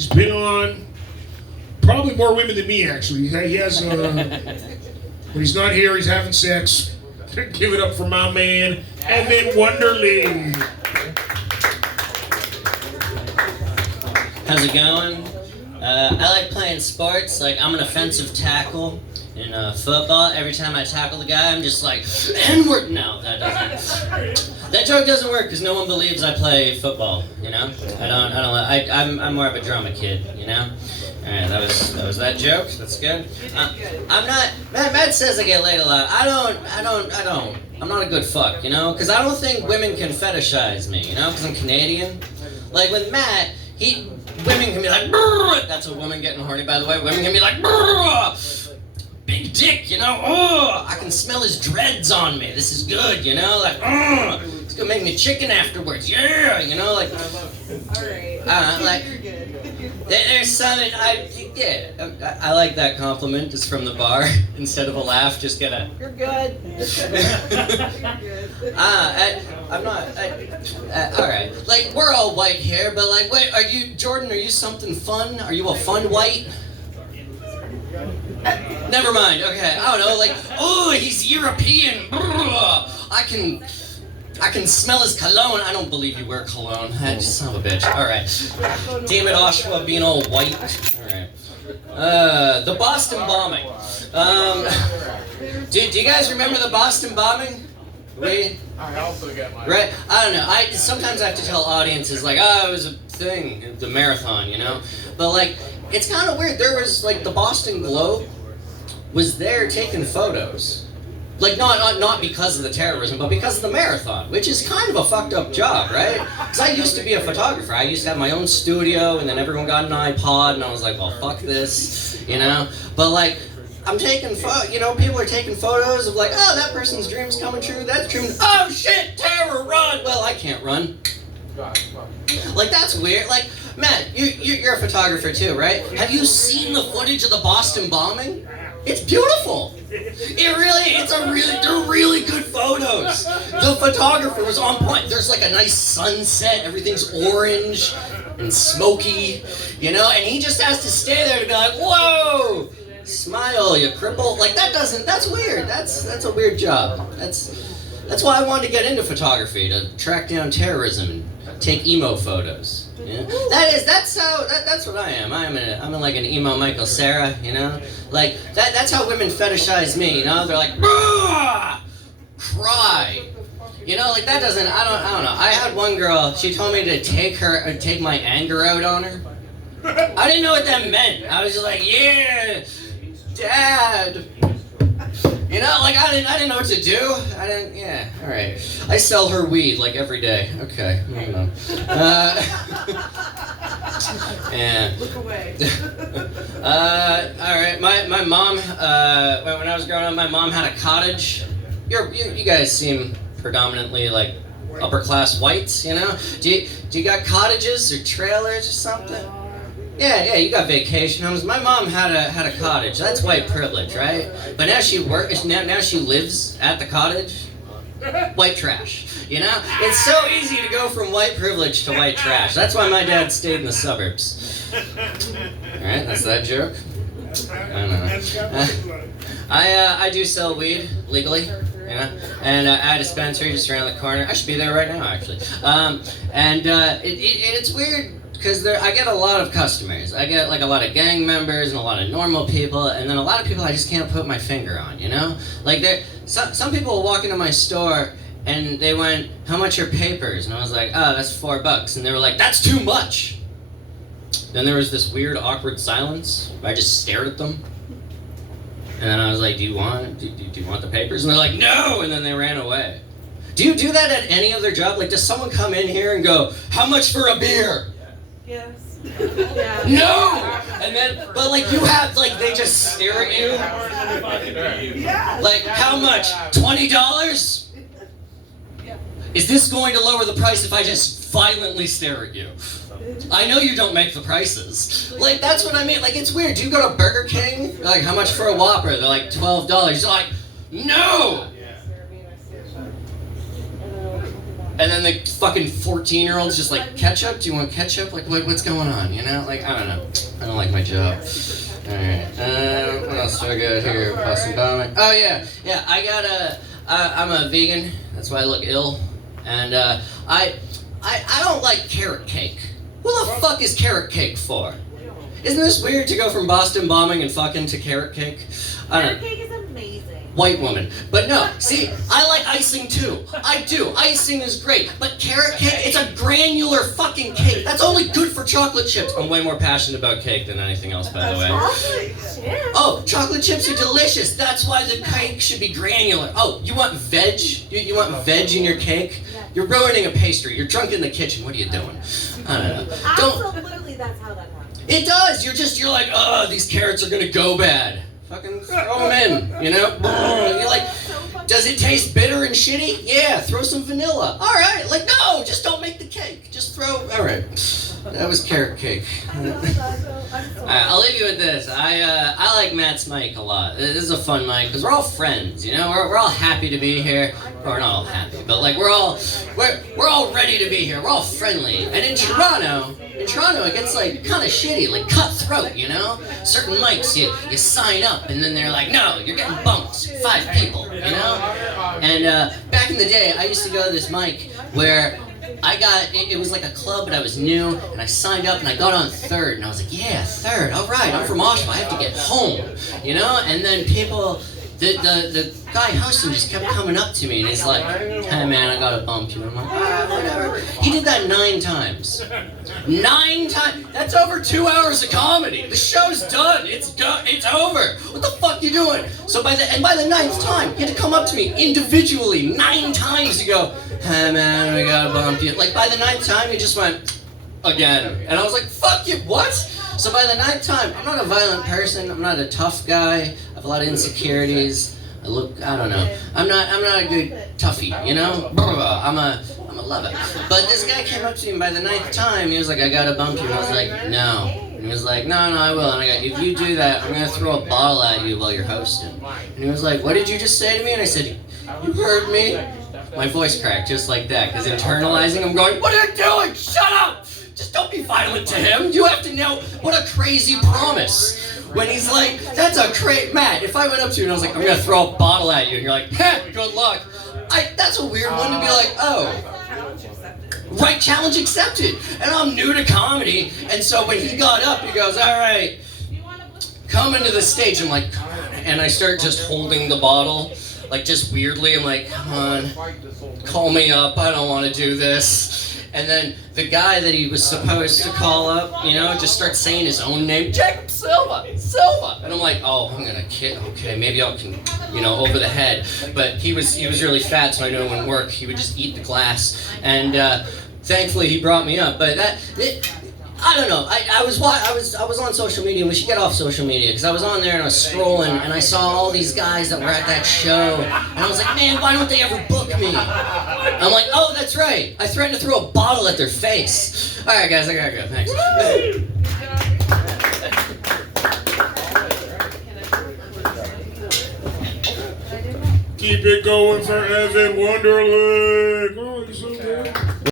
He's been on probably more women than me, actually. He has, when he's not here, he's having sex. Give it up for my man, Emmett Wonderly. How's it going? I like playing sports. Like, I'm an offensive tackle in football. Every time I tackle the guy, I'm just like, N-word. No, that doesn't. That joke doesn't work because no one believes I play football. You know, I'm more of a drama kid. You know. All right, that was that joke. That's good. I'm not. Matt says I get laid a lot. I don't. I'm not a good fuck. You know, because I don't think women can fetishize me. You know, because I'm Canadian. Like with Matt, women can be like, brrr. That's a woman getting horny, by the way. Women can be like, brrr. Big dick, you know. Oh, I can smell his dreads on me. This is good, you know. Like, oh, it's gonna make me chicken afterwards. Yeah, you know, like. All right. Like. You're good. There's something I like that compliment just from the bar. Instead of a laugh, just get a. You're good. You're good. I'm not. All right. Like we're all white here, but like, wait, are you Jordan? Are you something fun? Are you a fun white? Never mind. Okay. I don't know. Like, oh, he's European. I can smell his cologne. I don't believe you wear cologne. Son of a bitch. All right. Damn it, Oshawa, being all white. All right. The Boston bombing. Do you guys remember the Boston bombing? I also got my... Right? I don't know. Sometimes I have to tell audiences, like, oh, it was a thing, the marathon, you know? But, like, it's kind of weird. There was, like, the Boston Globe was there taking photos. Like, not because of the terrorism, but because of the marathon, which is kind of a fucked up job, right? Because I used to be a photographer. I used to have my own studio, and then everyone got an iPod, and I was like, well, fuck this, you know? But, like, I'm taking people are taking photos of like, oh, that person's dream's coming true, that's true. Oh, shit, terror, run! Well, I can't run. Like, that's weird. Like, Matt, you're a photographer too, right? Have you seen the footage of the Boston bombing? It's beautiful. They're really good photos. The photographer was on point. There's like a nice sunset, everything's orange and smoky, you know, and he just has to stay there to be like, whoa, smile, you cripple. Like that's weird. That's a weird job. That's why I wanted to get into photography, to track down terrorism and take emo photos. Yeah. That's what I am. I'm like an emo Michael Cera, you know? Like that's how women fetishize me, you know? They're like, cry. You know, like that doesn't I don't know. I had one girl, she told me to take my anger out on her. I didn't know what that meant. I was just like, yeah, Dad. You know, like I didn't know what to do. Yeah, all right. I sell her weed like every day. Okay, I don't know. Yeah. Look away. All right. My mom. When I was growing up, my mom had a cottage. You guys seem predominantly like upper class whites. You know. Do you got cottages or trailers or something? Yeah, you got vacation homes. My mom had a cottage. That's white privilege, right? But now she now she lives at the cottage. White trash. You know? It's so easy to go from white privilege to white trash. That's why my dad stayed in the suburbs. Alright, that's that joke. I don't know. I do sell weed legally. You know? And at a dispensary just around the corner. I should be there right now, actually. It's weird. Because I get a lot of customers. I get like a lot of gang members and a lot of normal people, and then a lot of people I just can't put my finger on, you know? Like some people will walk into my store and they went, how much are papers? And I was like, oh, that's $4. And they were like, that's too much. Then there was this weird awkward silence. I just stared at them. And then I was like, do you want the papers? And they're like, no! And then they ran away. Do you do that at any other job? Like, does someone come in here and go, how much for a beer? Yes. Yeah. No! And then, but like you have, like they just stare at you. Yeah. Like, how much? $20? Is this going to lower the price if I just violently stare at you? I know you don't make the prices. Like, that's what I mean. Like, it's weird. Do you go to Burger King? They're like, how much for a Whopper? They're like, $12. You're like, no! And then the fucking 14-year-old's just like, ketchup? Do you want ketchup? Like, what's going on? You know? Like, I don't know. I don't like my job. Alright, what else do I got here? Boston Bombing. Oh, yeah. Yeah, I'm a vegan. That's why I look ill. And I don't like carrot cake. What the fuck is carrot cake for? Isn't this weird to go from Boston Bombing and fucking to carrot cake? I don't know. Carrot cake is amazing. White woman. But no, see, I like icing too. I do. Icing is great. But carrot cake, it's a granular fucking cake. That's only good for chocolate chips. I'm way more passionate about cake than anything else, by the way. Chocolate chips. Oh, chocolate chips are delicious. That's why the cake should be granular. Oh, you want veg? You want veg in your cake? You're ruining a pastry. You're drunk in the kitchen. What are you doing? I don't know. Don't. Absolutely, that's how that happens. It does. You're like, oh, these carrots are gonna go bad. Fucking throw them in, you know? You're like, does it taste bitter and shitty? Yeah, throw some vanilla. All right, like, no, just don't make the cake. Just throw, all right. That was carrot cake. All right, I'll leave you with this. I like Matt's mic a lot. This is a fun mic because we're all friends, you know? We're all happy to be here. Or not all happy, but like we're all ready to be here. We're all friendly. And in Toronto it gets like kind of shitty, like cutthroat, you know? Certain mics you sign up and then they're like, no, you're getting bumped. 5 people, you know? And back in the day, I used to go to this mic where it was like a club, but I was new, and I signed up, and I got on 3rd, and I was like, yeah, 3rd, all right, I'm from Oshawa, I have to get home, you know? And then people, the guy hosting just kept coming up to me, and he's like, hey man, I got a bump you, and I'm like, whatever. He did that 9 times. 9 times? That's over 2 hours of comedy. The show's done. It's over. What the fuck you doing? So by the 9th time, he had to come up to me individually 9 times to go, hey man, we gotta bump you. Like by the 9th time, he just went, again. And I was like, fuck you, what? So by the 9th time, I'm not a violent person, I'm not a tough guy, I have a lot of insecurities. I don't know. I'm not a good toughie, you know? I'm a lover. But this guy came up to me by the 9th time, he was like, I gotta bump you. And I was like, no. And he was like, no, I will. And I go, if you do that, I'm gonna throw a bottle at you while you're hosting. And he was like, what did you just say to me? And I said, you heard me? My voice cracked just like that, because internalizing, I'm going, what are you doing? Shut up! Just don't be violent to him. You have to know what a crazy promise. When he's like, that's a great, Matt, if I went up to you and I was like, I'm gonna throw a bottle at you, and you're like, heh, good luck. That's a weird one to be like, oh. Right, challenge accepted. And I'm new to comedy, and so when he got up, he goes, all right, come into the stage. I'm like, and I start just holding the bottle, like just weirdly. I'm like, come on, call me up, I don't want to do this. And then the guy that he was supposed to call up, you know, just starts saying his own name, Jacob Silva. And I'm like, oh, I'm gonna kid. Okay, maybe I can, you know, over the head. But he was really fat, so I knew it wouldn't work. He would just eat the glass. And thankfully, he brought me up. But I don't know. I was on social media, and we should get off social media, because I was on there and I was scrolling, and I saw all these guys that were at that show, and I was like, man, why don't they ever book me? I'm like, oh, that's right. I threatened to throw a bottle at their face. All right, guys, I gotta go. Thanks. Keep it going for Evan Wonderland.